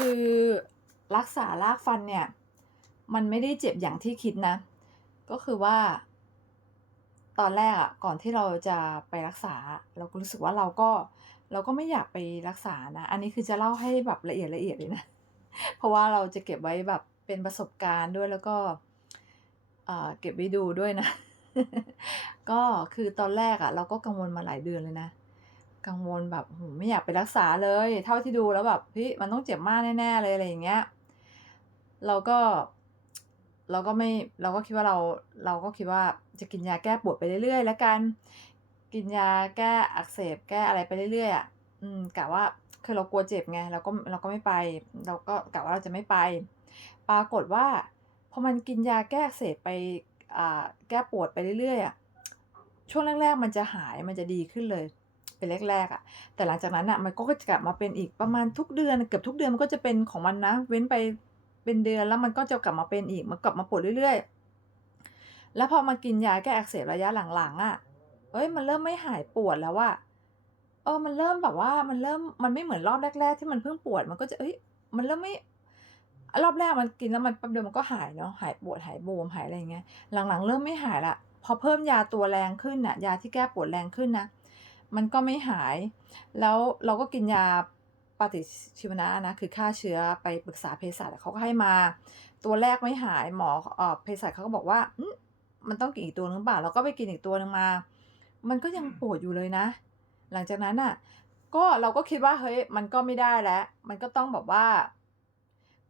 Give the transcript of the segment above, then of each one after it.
คือรักษารากฟันเนี่ย มันไม่ได้เจ็บอย่างที่คิดนะ ก็คือว่า ตอนแรกอะก่อนที่เราจะไปรักษา เราก็รู้สึกว่าเราก็เราก็ไม่อยากไปรักษานะ อันนี้คือจะเล่าให้แบบละเอียดๆเอียดเลยนะ เพราะว่าเราจะเก็บไว้แบบเป็นประสบการณ์ด้วยแล้วก็อ่าเก็บไว้ดูด้วยนะ ก็คือตอนแรกอะเราก็กังวลมาหลายเดือนเลยนะ กังวลแบบไม่อยากไปรักษาเลย เท่าที่ดูแล้วแบบเฮ้ยมันต้องเจ็บมากแน่ๆเลยอะไรอย่างเงี้ยเราก็เราก็ไม่เราก็คิดว่าเราเราก็คิดว่าจะกินยาแก้ปวดไปเรื่อยๆ แล้วกันกินยาแก้อักเสบแก้อะไรไปเรื่อยๆอะอืมกะว่าคือเรากลัวเจ็บไงเราก็เราก็ไม่ไป เราก็กะว่าเราจะไม่ไป ปรากฏว่าพอมันกินยาแก้อักเสบไปอ่าแก้ปวดไปเรื่อยๆอะช่วงแรกๆมันจะหายมันจะดีขึ้นเลย เป็นแรกๆอะแต่หลังจากนั้นน่ะมันก็จะกลับมาเป็นอีกประมาณทุกเดือนเกือบทุกเดือนมันก็จะเป็นของมันนะ เว้นไปเป็นเดือนแล้วมันก็จะกลับมาเป็นอีกมันกลับมาปวดเรื่อย ๆ แล้วพอมากินยาแก้อักเสบระยะหลังๆอะเฮ้ยมันเริ่มไม่หายปวดแล้วอะเออมันเริ่มแบบว่ามันเริ่มมันไม่เหมือนรอบแรก ๆ ที่มันเพิ่งปวดมันก็จะเฮ้ยมันเริ่มไม่รอบแรกมันกินแล้วมันแป๊บเดียวมันก็หายเนาะหายปวดหายบวมหายอะไรเงี้ยหลังๆ เริ่มไม่หายล้วพอเพิ่มยาตัวแรงขึ้นน่ะยาที่แก้ปวดแรงขึ้นนะ มันก็ไม่หาย แล้วเราก็กินยาปฏิชีวนะนะคือฆ่าเชื้อไปปรึกษาเภสัชเขาก็ให้มา ตัวแรกไม่หายหมอเอ่อเภสัชเขาก็บอกว่าอืมมันต้องกินอีกตัวหนึ่งหรือเปล่าเราก็ไปกินอีกตัวหนึ่งมา มันก็ยังปวดอยู่เลยนะ หลังจากนั้นน่ะ ก็เราก็คิดว่าเฮ้ยมันก็ไม่ได้แล้ว มันก็ต้องแบบว่า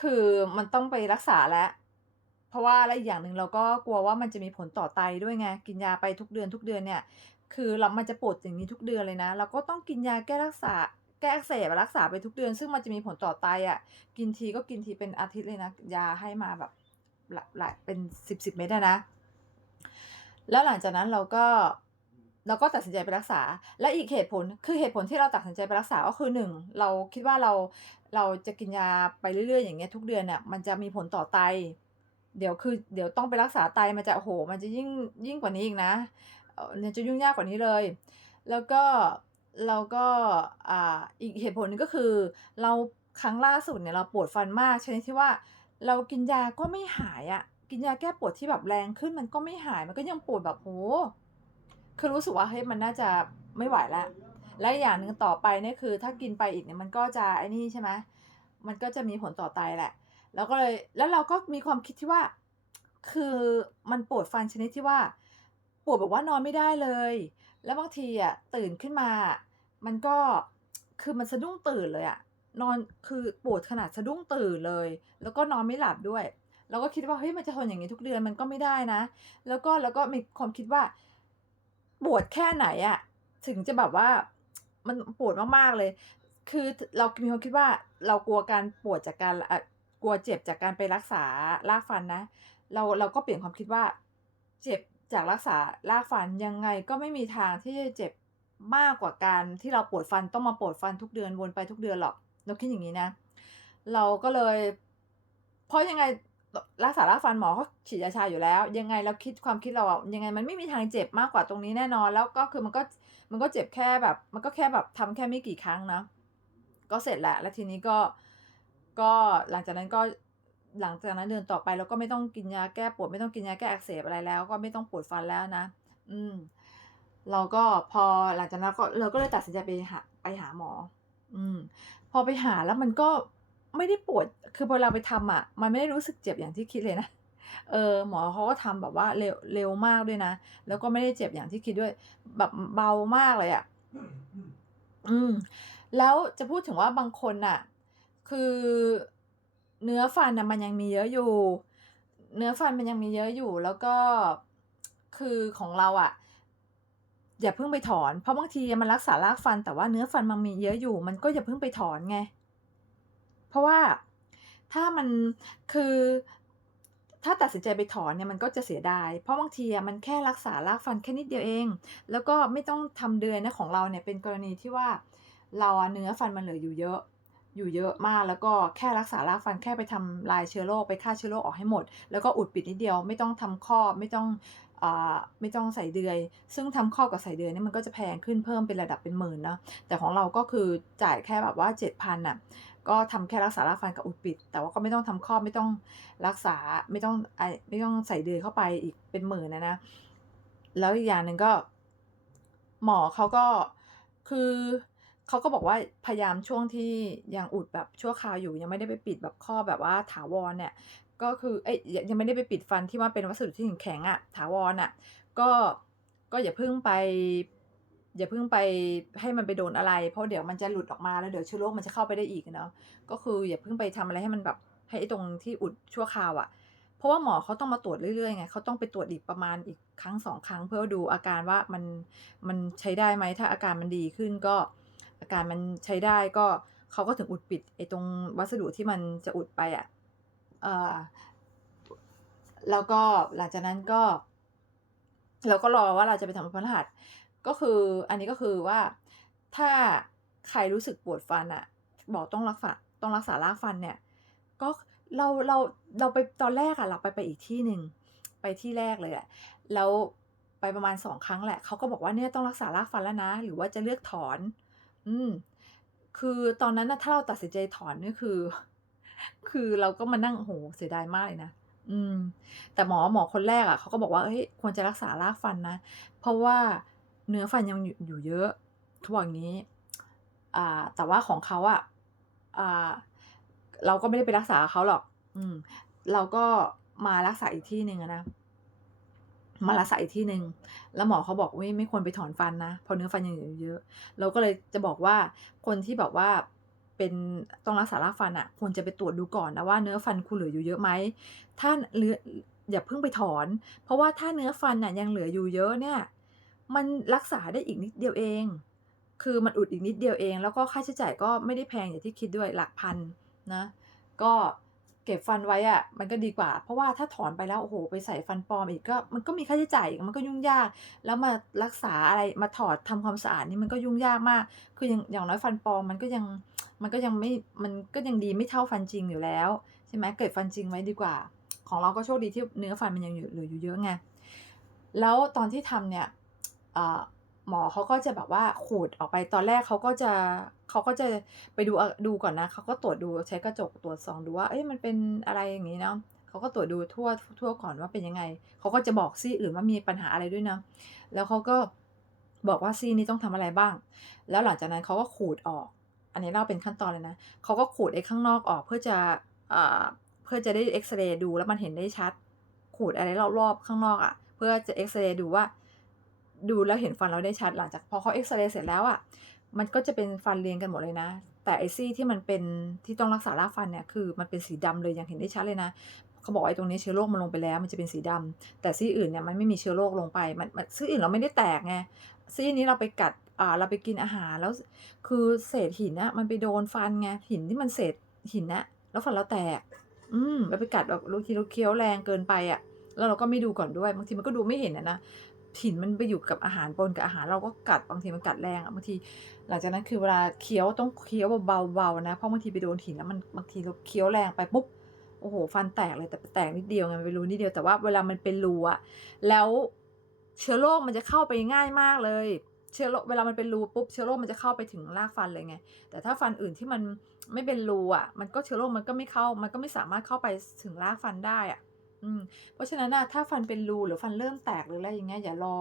คือมันต้องไปรักษาแล้วเพราะว่าแล้วอีกอย่างหนึ่งเราก็กลัวว่ามันจะมีผลต่อไตด้วยไงกินยาไปทุกเดือนทุกเดือนเนี่ย คือแล้วมันจะปวดอย่างงี้ทุกเดือนเลยนะ เราก็ต้องกินยาแก้รักษาแก้อักเสบรักษาไปทุกเดือน ซึ่งมันจะมีผลต่อไตอะกินทีก็กินทีเป็นอาทิตย์เลยนะ ยาให้มาแบบหลายหลายเป็น10ๆเม็ดอะนะ แล้วหลังจากนั้นเราก็เราก็ตัดสินใจไปรักษา และอีกเหตุผลคือเหตุผลที่เราตัดสินใจไปรักษาก็คือ1เราคิดว่าเราเราจะกินยาไปเรื่อยๆ อย่างเงี้ยทุกเดือนน่ะมันจะมีผลต่อไต เดี๋ยวคือ เดี๋ยวต้องไปรักษาไตมันจะโอ้โฮมันจะยิ่งยิ่งกว่านี้อีกนะ เอ่อมันจะยุ่งยากกว่านี้เลย แล้วก็เราก็อ่าอีกเหตุผลหนึ่งก็คือ เราครั้งล่าสุดเนี่ยเราปวดฟันมากชนิดที่ว่าเรากินยาก็ไม่หายอะกินยาแก้ปวดที่แบบแรงขึ้นมันก็ไม่หายมันก็ยังปวดแบบโอ้คือรู้สึกว่าเฮ้ยมันน่าจะไม่ไหวแล้วและอย่างหนึ่งต่อไปเนี่ยคือ ถ้ากินไปอีกเนี่ยมันก็จะไอ้นี่ใช่ไหมมันก็จะมีผลต่อไตแหละเราก็เลยแล้วเราก็มีความคิดที่ว่า คือมันปวดฟันชนิดที่ว่า ปวดแบบว่านอนไม่ได้เลย แล้วบางทีอะตื่นขึ้นมา มันก็คือมันสะดุ้งตื่นเลยอะนอนคือปวดขนาดสะดุ้งตื่นเลย แล้วก็นอนไม่หลับด้วย เราก็คิดว่าเฮ้ยมันจะทนอย่างงี้ทุกเดือนมันก็ไม่ได้นะ แล้วก็เราก็มีความคิดว่า ปวดแค่ไหนอะถึงจะแบบว่ามันปวดมากๆเลย คือเรามีความคิดว่าเรากลัวการปวดจากการกลัวเจ็บจากการไปรักษารากฟันนะ เราเราก็เปลี่ยนความคิดว่า เจ็บ จากรักษารากฟันยังไงก็ไม่มีทางที่จะเจ็บมากกว่าการที่เราปวดฟันต้องมาปวดฟันทุกเดือนวนไปทุกเดือนหรอกเราคิดอย่างงี้นะ เราก็เลย เพราะยังไงรักษารากฟันหมอเขาฉีดยาชาอยู่แล้ว ยังไงเราคิดความคิดเราอะยังไงมันไม่มีทางเจ็บมากกว่าตรงนี้แน่นอน แล้วก็คือมันก็มันก็เจ็บแค่แบบ มันก็แค่แบบทำแค่ไม่กี่ครั้งนะก็เสร็จแล้วแล้วทีนี้ก็ก็หลังจากนั้นก็ หลังจากนั้นเดือนต่อไปเราก็ไม่ต้องกินยาแก้ปวดไม่ต้องกินยาแก้อักเสบอะไรแล้ว ก็ไม่ต้องปวดฟันแล้วนะ อืม เราก็พอหลังจากนั้นก็เราก็เลยตัดสินใจไปหาไปหาหมอ อืม พอไปหาแล้วมันก็ไม่ได้ปวด คือพอเราไปทำอะ มันไม่ได้รู้สึกเจ็บอย่างที่คิดเลยนะ เออ หมอเขาก็ทำแบบว่าเร็วเร็วมากด้วยนะ แล้วก็ไม่ได้เจ็บอย่างที่คิดด้วย แบบเบามากเลยอะอืม แล้วจะพูดถึงว่าบางคนน่ะ คือ เนื้อฟันนะมันยังมีเยอะอยู่ เนื้อฟันมันยังมีเยอะอยู่ แล้วก็คือของเราอะอย่าเพิ่งไปถอน เพราะบางทีมันรักษารากฟันแต่ว่าเนื้อฟันมันมีเยอะอยู่ มันก็อย่าเพิ่งไปถอนไง เพราะว่าถ้ามันคือถ้าตัดสินใจไปถอนเนี่ยมันก็จะเสียดาย เพราะบางทีอะมันแค่รักษารากฟันแค่นิดเดียวเอง แล้วก็ไม่ต้องทำเดือยนะของเราเนี่ยเป็นกรณีที่ว่าเราเนื้อฟันมันเหลืออยู่เยอะ อยู่เยอะมากแล้วก็แค่รักษารากฟันแค่ไปทำลายเชื้อโรคไปฆ่าเชื้อโรคออกให้หมด แล้วก็อุดปิดนิดเดียวไม่ต้องทำครอบไม่ต้องอ่าไม่ต้องใส่เดือย ซึ่งทำครอบกับใส่เดือยนี่มันก็จะแพงขึ้นเพิ่มเป็นระดับเป็นหมื่นเนาะแต่ของเราก็คือจ่ายแค่แบบว่า 7,000น่ะก็ทำแค่รักษารากฟันกับอุดปิด แต่ว่าก็ไม่ต้องทำครอบไม่ต้องรักษาไม่ต้องไอไม่ต้องใส่เดือยเข้าไปอีกเป็นหมื่นอะนะแล้วอีกอย่างหนึ่งก็ หมอเขาก็คือ เขาก็บอกว่าพยายามช่วงที่ยังอุดแบบชั่วคราวอยู่ยังไม่ได้ไปปิดแบบครอแบบว่าถาวรเนี่ย ก็คือเอ๊ยยังไม่ได้ไปปิดฟันที่ว่าเป็นวัสดุที่แข็งอะถาวรอะก็ก็อย่าเพิ่งไป อย่าเพิ่งไปให้มันไปโดนอะไร เพราะเดี๋ยวมันจะหลุดออกมาแล้วเดี๋ยวเชื้อโรคมันจะเข้าไปได้อีกเนาะก็คืออย่าเพิ่งไปทำอะไรให้มันแบบให้ตรงที่อุดชั่วคราวอะเพราะว่าหมอเขาต้องมาตรวจเรื่อยๆไงเขาต้องไปตรวจอีกประมาณอีกครั้ง2ครั้ง เพื่อดูอาการว่ามันมันใช้ได้ไหมถ้าอาการมันดีขึ้นก็ อาการมันใช้ได้ก็เขาก็ถึงอุดปิดไอ้ตรงวัสดุที่มันจะอุดไปอะเอ่อแล้วก็หลังจากนั้นก็ เราก็รอว่าเราจะไปทำวันพฤหัส ก็คืออันนี้ก็คือว่าถ้าใครรู้สึกปวดฟันอะบอกต้องรักษาต้องรักษารากฟันเนี่ย ก็เราเราเราไปตอนแรกอะเราไปไปอีกที่หนึ่งไปที่แรกเลยอะแล้วไปประมาณ2ครั้งแหละเขาก็บอกว่า"เนี่ยต้องรักษารากฟันแล้วนะ หรือว่าจะเลือกถอน" อืม คือตอนนั้นน่ะ ถ้าเราตัดสินใจถอนนี่คือ คือเราก็มานั่ง โอ้โฮ เสียดายมากเลยนะ อืม แต่หมอ หมอคนแรกอะ เขาก็บอกว่า"เฮ้ย ควรจะรักษารากฟันนะ เพราะว่าเนื้อฟันยังอยู่ อยู่เยอะ"เขาบอกอย่างงี้ อ่า แต่ว่าของเขาอะ อ่า เราก็ไม่ได้ไปรักษากับเขาหรอก อืม เราก็มารักษาอีกที่หนึ่งอะนะ มารักษาอีกที่หนึ่งแล้วหมอเขาบอก"อุ๊ยไม่ควรไปถอนฟันนะเพราะเนื้อฟันยังเหลือเยอะ"เราก็เลยจะบอกว่าคนที่แบบว่าเป็นต้องรักษารากฟันอะควรจะไปตรวจดูก่อนนะว่าเนื้อฟันคุณเหลืออยู่เยอะไหมถ้าเนื้ออย่าเพิ่งไปถอน เพราะว่าถ้าเนื้อฟันน่ะยังเหลืออยู่เยอะเนี่ย มันรักษาได้อีกนิดเดียวเอง คือมันอุดอีกนิดเดียวเอง แล้วก็ค่าใช้จ่ายก็ไม่ได้แพงอย่างที่คิดด้วยหลักพันนะ ก็ เก็บฟันไว้อะมันก็ดีกว่า เพราะว่าถ้าถอนไปแล้วโอ้โฮไปใส่ฟันปลอมอีกก็มันก็มีค่าใช้จ่ายอีกมันก็ยุ่งยาก แล้วมารักษาอะไรมาถอดทำความสะอาดนี่มันก็ยุ่งยากมาก คืออย่างอย่างน้อยฟันปลอมมันก็ยังมันก็ยังไม่มันก็ยังดีไม่เท่าฟันจริงอยู่แล้วใช่ไหมเก็บฟันจริงไว้ดีกว่า ของเราก็โชคดีที่เนื้อฟันมันยังเหลืออยู่เยอะไงแล้วตอนที่ทำเนี่ยอ หมอเขาก็จะแบบว่าขูดออกไปตอนแรกเขาก็จะเขาก็จะไปดูดูก่อนนะเขาก็ตรวจดูใช้กระจกตรวจส่องดูว่าเอ๊ะมันเป็นอะไรอย่างงี้เนาะเขาก็ตรวจดูทั่วทั่วก่อนว่าเป็นยังไงเขาก็จะบอกซี่อื่นว่ามีปัญหาอะไรด้วยนะแล้วเขาก็บอกว่าซี่นี้ต้องทำอะไรบ้าง แล้วหลังจากนั้นเขาก็ขูดออก อันนี้เล่าเป็นขั้นตอนเลยนะเขาก็ขูดไอ้ข้างนอกออกเพื่อจะอ่าเพื่อจะได้เอ็กซเรย์ดูแล้วมันเห็นได้ชัด ขูดอะไรรอบๆข้างนอกอะเพื่อจะเอ็กซเรย์ดูว่า ดูแล้วเห็นฟันเราได้ชัดหลังจากพอเขาเอกซเรย์เสร็จแล้วอะมันก็จะเป็นฟันเรียงกันหมดเลยนะ แต่ไอซี่ที่มันเป็นที่ต้องรักษารากฟันเนี่ยคือมันเป็นสีดำเลยยังเห็นได้ชัดเลยนะเขาบอกไอ้ตรงนี้เชื้อโรคมันลงไปแล้วมันจะเป็นสีดำแต่ซี่อื่นเนี่ยมันไม่มีเชื้อโรคลงไปมันซี่อื่นเราไม่ได้แตกไงซี่นี้เราไปกัดอ่าเราไปกินอาหารแล้ว คือเศษหินอะมันไปโดนฟันไงหินที่มันเศษหินน่ะแล้วฟันเราแตก อืมเราไปกัดแบบบางทีเราเคี้ยวแรงเกินไปอะแล้วเราก็ไม่ดูก่อนด้วยบางทีมันก็ดูไม่เห็นนะ หินมันไปอยู่กับอาหารปนกับอาหารเราก็กัดบางทีมันกัดแรงอะบางที หลังจากนั้นคือเวลาเคี้ยวต้องเคี้ยวเบาๆนะเพราะบางทีไปโดนหินแล้วมันบางทีเราเคี้ยวแรงไปปุ๊บโอ้โฮฟันแตกเลยแต่แตกนิดเดียวไงมันเป็นรูนิดเดียวแต่ว่าเวลามันเป็นรูอะแล้วเชื้อโรคมันจะเข้าไปง่ายมากเลย เชื้อโรคเวลามันเป็นรูปุ๊บเชื้อโรคมันจะเข้าไปถึงรากฟันเลยไง แต่ถ้าฟันอื่นที่มันไม่เป็นรูอะมันก็เชื้อโรคมันก็ไม่เข้า มันก็ไม่สามารถเข้าไปถึงรากฟันได้อะ อืมเพราะฉะนั้นนะถ้าฟันเป็นรูหรือฟันเริ่มแตกหรืออะไรอย่างเงี้ยอย่ารอ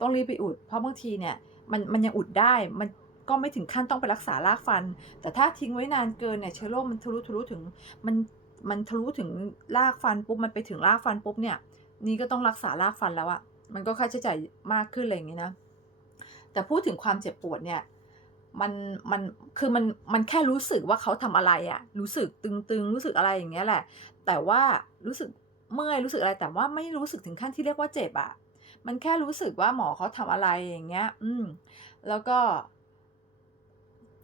ต้องรีบไปอุด เพราะบางทีเนี่ยมันมันยังอุดได้มันก็ไม่ถึงขั้นต้องไปรักษารากฟัน แต่ถ้าทิ้งไว้นานเกินเนี่ยเชื้อโรคมันทะลุทะลุถึงมันมันทะลุถึงรากฟันปุ๊บมันไปถึงรากฟันปุ๊บเนี่ย นี่ก็ต้องรักษารากฟันแล้วอะมันก็ค่าใช้จ่ายมากขึ้นอะไรอย่างงี้นะ แต่พูดถึงความเจ็บปวดเนี่ยมันมันคือมันมันแค่รู้สึกว่าเขาทำอะไรอะรู้สึกตึงๆ รู้สึกอะไรอย่างเงี้ยแหละ แต่ว่ารู้สึก เมื่อยรู้สึกอะไรแต่ว่าไม่รู้สึกถึงขั้นที่เรียกว่าเจ็บอะมันแค่รู้สึกว่าหมอเขาทำอะไรอย่างเงี้ย อืม แล้วก็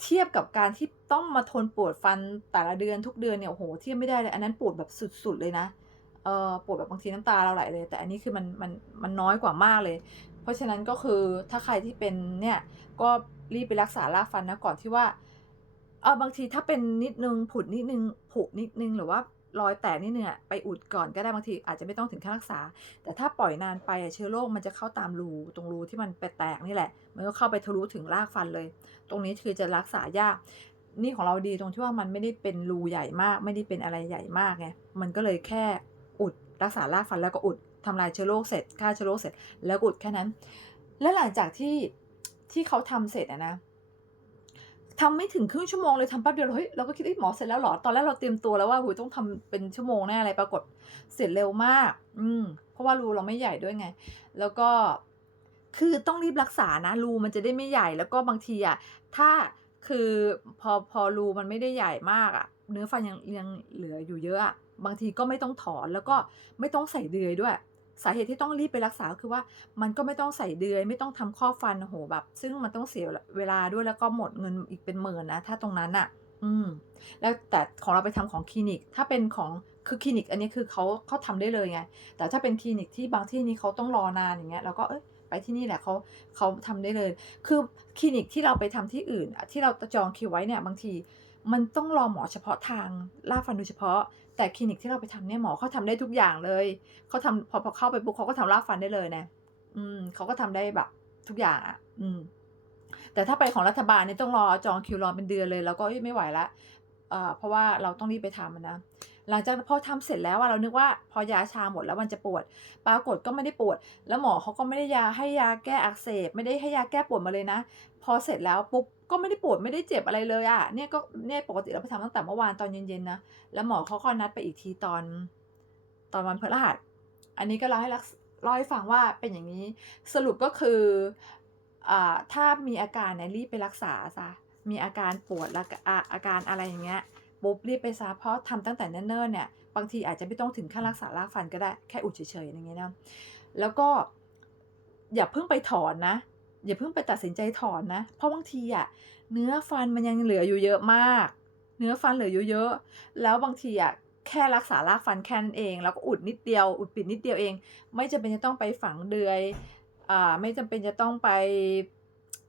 เทียบกับการที่ต้องมาทนปวดฟันแต่ละเดือนทุกเดือนเนี่ยโอ้โฮเทียบไม่ได้เลย อันนั้นปวดแบบสุด ๆ เลยนะเออปวดแบบบางทีน้ำตาเราไหลเลย แต่อันนี้คือมันมันมันน้อยกว่ามากเลย เพราะฉะนั้นก็คือถ้าใครที่เป็นเนี่ย ก็รีบไปรักษารากฟันนะก่อนที่ว่าเออบางทีถ้าเป็นนิดนึงผุดนิดนึงผุนิดนึงหรือว่า รอยแตกนิดนึงอะไปอุดก่อนก็ได้บางทีอาจจะไม่ต้องถึงขั้นรักษา แต่ถ้าปล่อยนานไปเชื้อโรคมันจะเข้าตามรูตรงรูที่มันไปแตกนี่แหละ มันก็เข้าไปทะลุถึงรากฟันเลย ตรงนี้คือจะรักษายาก นี่ของเราดีตรงที่ว่ามันไม่ได้เป็นรูใหญ่มาก ไม่ได้เป็นอะไรใหญ่มากไงมันก็เลยแค่อุดรักษารากฟันแล้วก็อุดทำลายเชื้อโรคเสร็จฆ่าเชื้อโรคเสร็จ แล้วอุดแค่นั้น และหลังจากที่ที่เขาทำเสร็จอะนะ ทำไม่ถึงครึ่งชั่วโมงเลยทำแป๊บเดียวเฮ้ยเราก็คิดเอ้หมอเสร็จแล้วหรอ ตอนแรกเราเตรียมตัวแล้วว่าหูยต้องทำเป็นชั่วโมงแน่อะไรปรากฏเสร็จเร็วมาก อืมเพราะว่ารูเราไม่ใหญ่ด้วยไง แล้วก็คือต้องรีบรักษานะรูมันจะได้ไม่ใหญ่แล้วก็บางทีอะถ้าคือพอพอรูมันไม่ได้ใหญ่มากอะเนื้อฟันยังยังเหลืออยู่เยอะอะบางทีก็ไม่ต้องถอนแล้วก็ไม่ต้องใส่เดือยด้วย สาเหตุที่ต้องรีบไปรักษาคือว่ามันก็ไม่ต้องใส่เดือย ไม่ต้องทำข้อฟันโหแบบ ซึ่งมันต้องเสียเวลาด้วยแล้วก็หมดเงินอีกเป็นหมื่นนะ ถ้าตรงนั้นอะ อืม แล้วแต่ของเราไปทำของคลินิก ถ้าเป็นของคือคลินิก อันนี้คือเขาเขาทำได้เลยไง แต่ถ้าเป็นคลินิกที่บางที่นี้เขาต้องรอนานอย่างเงี้ยเราก็เอ้ยไปที่นี่แหละเขาเขาทำได้เลย คือคลินิกที่เราไปทำที่อื่น ที่เราจองคิวไว้เนี่ยบางที มันต้องรอหมอเฉพาะทางล่าฟันโดยเฉพาะ แต่คลินิกที่เราไปทำเนี่ยหมอเขาทำได้ทุกอย่างเลยเขาทำพอพอเข้าไปปุ๊บเขาก็ทำล่าฟันได้เลยนะอืมเขาก็ทำได้แบบทุกอย่างอะ อืม แต่ถ้าไปของรัฐบาลเนี่ยต้องรอจองคิวรอเป็นเดือนเลย แล้วก็ไม่ไหวละเอ่อเพราะว่าเราต้องรีบไปทำนะ หลังจากพอทำเสร็จแล้วเรานึกว่าพอยาชาหมดแล้วมันจะปวด ปรากฏก็ไม่ได้ปวด แล้วหมอเขาก็ไม่ได้ยาให้ยาแก้อักเสบ ไม่ได้ให้ยาแก้ปวดมาเลยนะ พอเสร็จแล้วปุ๊บ ก็ไม่ได้ปวดไม่ได้เจ็บอะไรเลยอะเนี่ยก็เนี่ยปกติเราไปทำตั้งแต่เมื่อวานตอนเย็นๆนะแล้วหมอเขาก็นัดไปอีกทีตอนตอนวันพฤหัสอันนี้ก็เล่าให้รักเล่าให้ฟังว่าเป็นอย่างนี้สรุปก็คืออ่าถ้ามีอาการเนี่ยรีบไปรักษาซะมีอาการปวดแล้วอาอาการอะไรอย่างเงี้ยปุ๊บรีบไปซะเพราะทำตั้งแต่เนิ่นๆเนี่ยบางทีอาจจะไม่ต้องถึงขั้นรักษารากฟันก็ได้แค่อุดเฉยๆอย่างเงี้ยนะแล้วก็อย่าเพิ่งไปถอนนะ อย่าเพิ่งไปตัดสินใจถอนนะ เพราะบางทีอะเนื้อฟันมันยังเหลืออยู่เยอะมาก เนื้อฟันเหลืออยู่เยอะแล้วบางทีอะแค่รักษารากฟันแค่นั้นเอง แล้วก็อุดนิดเดียว อุดปิดนิดเดียวเอง ไม่จำเป็นจะต้องไปฝังเดือยอ่าไม่จำเป็นจะต้องไป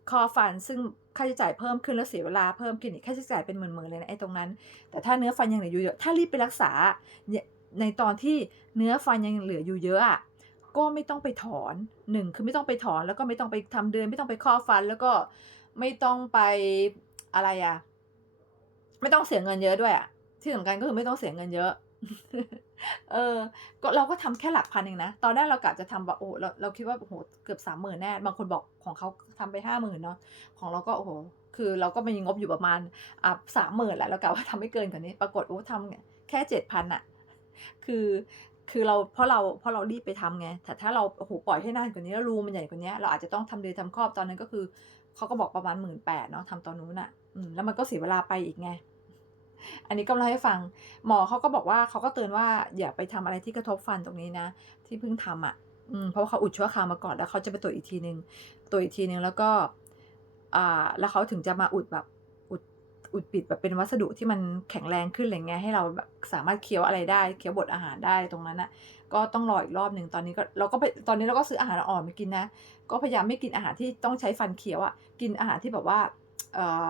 คอฟันซึ่งค่าใช้จ่ายเพิ่มขึ้นแล้วเสียเวลาเพิ่มขึ้นอีกค่าใช้จ่ายเป็นหมื่นๆเลยนะไอ้ตรงนั้น แต่ถ้าเนื้อฟันยังเหลืออยู่เยอะถ้ารีบไปรักษาในตอนที่เนื้อฟันยังเหลืออยู่เยอะอะ ก็ไม่ต้องไปถอนหนึ่งคือไม่ต้องไปถอนแล้วก็ไม่ต้องไปทำเดือนไม่ต้องไปข้อฟัน แล้วก็ไม่ต้องไปอะไรอะ ไม่ต้องเสียเงินเยอะด้วยอะที่สำคัญก็คือไม่ต้องเสียเงินเยอะ เออ ก็เราก็ทำแค่หลักพันเองนะ ตอนแรกเรากะจะทำแบบโอ้เราเราคิดว่าโอ้โหเกือบสามหมื่นแน่ บางคนบอกของเขาทำไปห้าหมื่นเนาะ ของเราก็โอ้โห คือเราก็มีงบอยู่ประมาณอะสามหมื่นแหละ เรากะว่าทำไม่เกินกว่านี้ ปรากฏโอ้ทำแค่เจ็ดพันอะคือ คือเราเพราะเราเพราะเรารีบไปทำไงแต่ถ้าเราโอ้โหปล่อยให้นานกว่านี้แล้วรูมันใหญ่กว่านี้เราอาจจะต้องทำเดือยทำครอบตอนนั้นก็คือเขาก็บอกประมาณหมื่นแปดเนาะทำตอนนู้นอะแล้วมันก็เสียเวลาไปอีกไงอันนี้ก็เล่าให้ฟังหมอเขาก็บอกว่าเขาก็เตือนว่าอย่าไปทำอะไรที่กระทบฟันตรงนี้นะ ที่เพิ่งทำอะอืมเพราะว่าเขาอุดชั่วคราวมาก่อนแล้วเขาจะไปตรวจอีกทีนึงตรวจอีกทีนึงแล้วก็อ่าแล้วเขาถึงจะมาอุดแบบ อุดปิดแบบเป็นวัสดุที่มันแข็งแรงขึ้นอะไรเงี้ยให้เราแบบสามารถเคี้ยวอะไรได้เคี้ยวบดอาหารได้ตรงนั้นอะก็ต้องรออีกรอบหนึ่งตอนนี้ก็เราก็ไปตอนนี้เราก็ซื้ออาหารอ่อนมากินนะ ก็พยายามไม่กินอาหารที่ต้องใช้ฟันเคี้ยวอะกินอาหารที่แบบว่าเอ่อ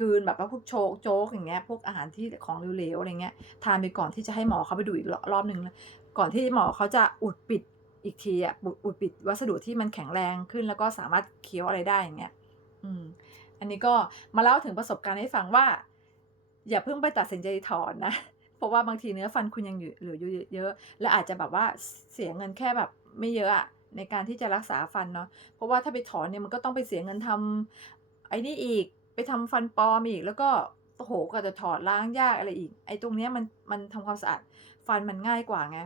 กลืนแบบว่าพวกโชกโจ๊กอย่างเงี้ยพวกอาหารที่ของเหลวๆอะไรเงี้ยทานไปก่อนที่จะให้หมอเขาไปดูอีกรอบหนึ่งก่อนที่หมอเขาจะอุดปิดอีกทีอะอุดปิดวัสดุที่มันแข็งแรงขึ้นแล้วก็สามารถเคี้ยวอะไรได้อย่างเงี้ยอืม อันนี้ก็มาเล่าถึงประสบการณ์ให้ฟังว่า อย่าเพิ่งไปตัดสินใจถอนนะ เพราะว่าบางทีเนื้อฟันคุณยังอยู่เหลืออยู่เยอะ และอาจจะแบบว่าเสียเงินแค่แบบไม่เยอะอะในการที่จะรักษาฟันเนาะ เพราะว่าถ้าไปถอนเนี่ยมันก็ต้องไปเสียเงินทำไอ้นี่อีก ไปทำฟันปลอมอีก แล้วก็โอ้โหก็จะถอดล้างยากอะไรอีก ไอ้ตรงเนี้ยมันมันทำความสะอาดฟันมันง่ายกว่าไง